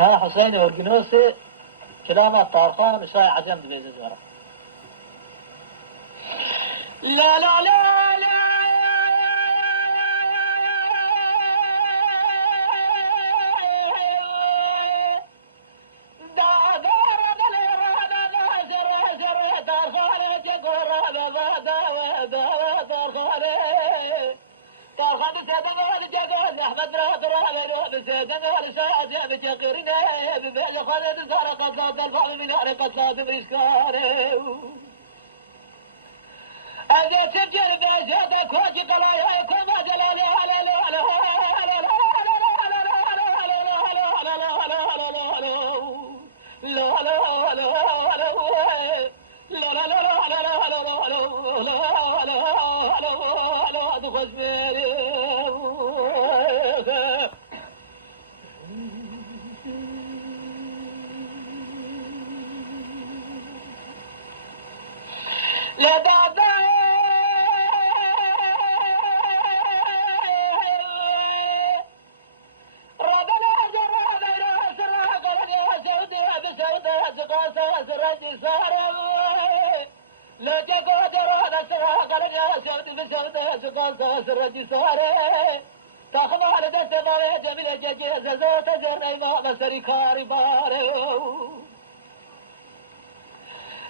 ها حسين والجنوسي كلام الطارخان مساي عزم بيزز ورا لا لا لا لا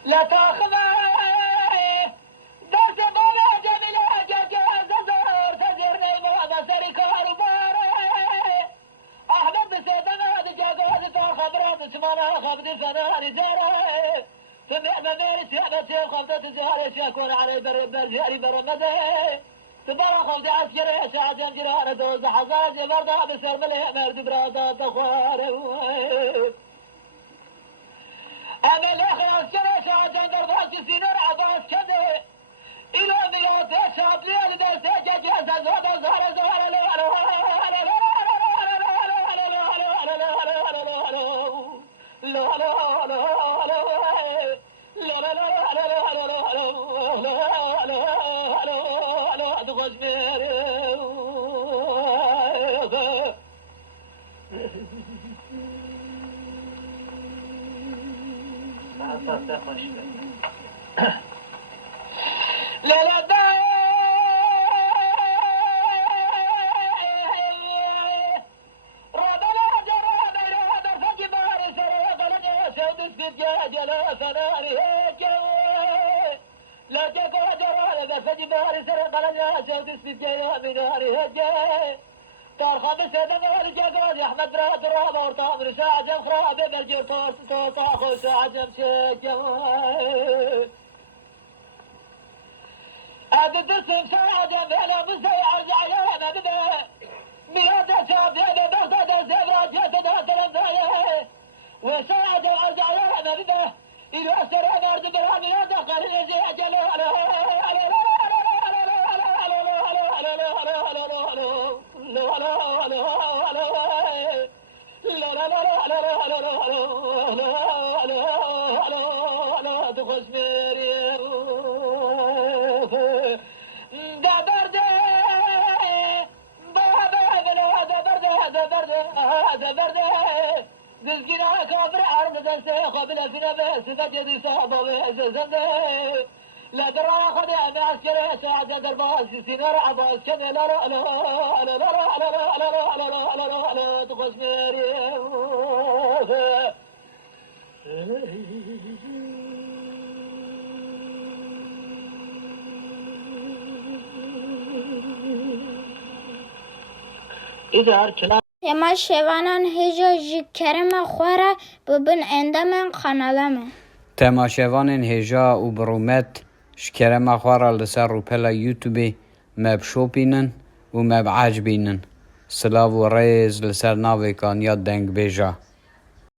لا تاخذ درس بابا جميل زور تزرني ما سري كارباري احمد بسيدنا دجاجوز تو خبرات اسمنا خبد فنان زاري سمع ممارس يا بس خبدت زاري شكون علي برجاري برمده تبارك خبد عسكري ساعد جيران دوز حزاز بردا بسر ملي مرد برادا تخوار انا الاخر سنه ساعه دربات سينار عباس كذا الى ميلاد شاب ليل درس جاز زاد زهر زهر لا لا دا ربنا جرى هذا فجبار سرق لنا سود السجاج لا فناري لا جرى هذا فجبار سرق لنا سود السجاج بناري هجي طار خمس هذا الجاز يا احمد راد راب ورطاب ساعة جم خراب برجر توس طاخو ساعة جم شجم عدد السم ساعة جم هلا مستوى ارجع يا نبدا ميلاد شاب يا بغداد الزبرة جت داخل الزايا وساعة جم ارجع يا نبدا الى اسر مرد برا ميلاد قال يجي جلال قبل في نفس تجد صعبة لا ترى خذ عسكري ساعد درباس سينار عباس كذا لا لا لا لا لا لا لا لا لا لا لا تخش ميري إذا أركنا تما شوانان هجا جی کرم خوره ببن اندام خانالمه تما شوانان هجا و برومت شکرم خوره لسر رو پلا یوتیوبی مب شوپینن و مب عجبینن سلاو و ریز لسر ناوی کان یاد دنگ بیجا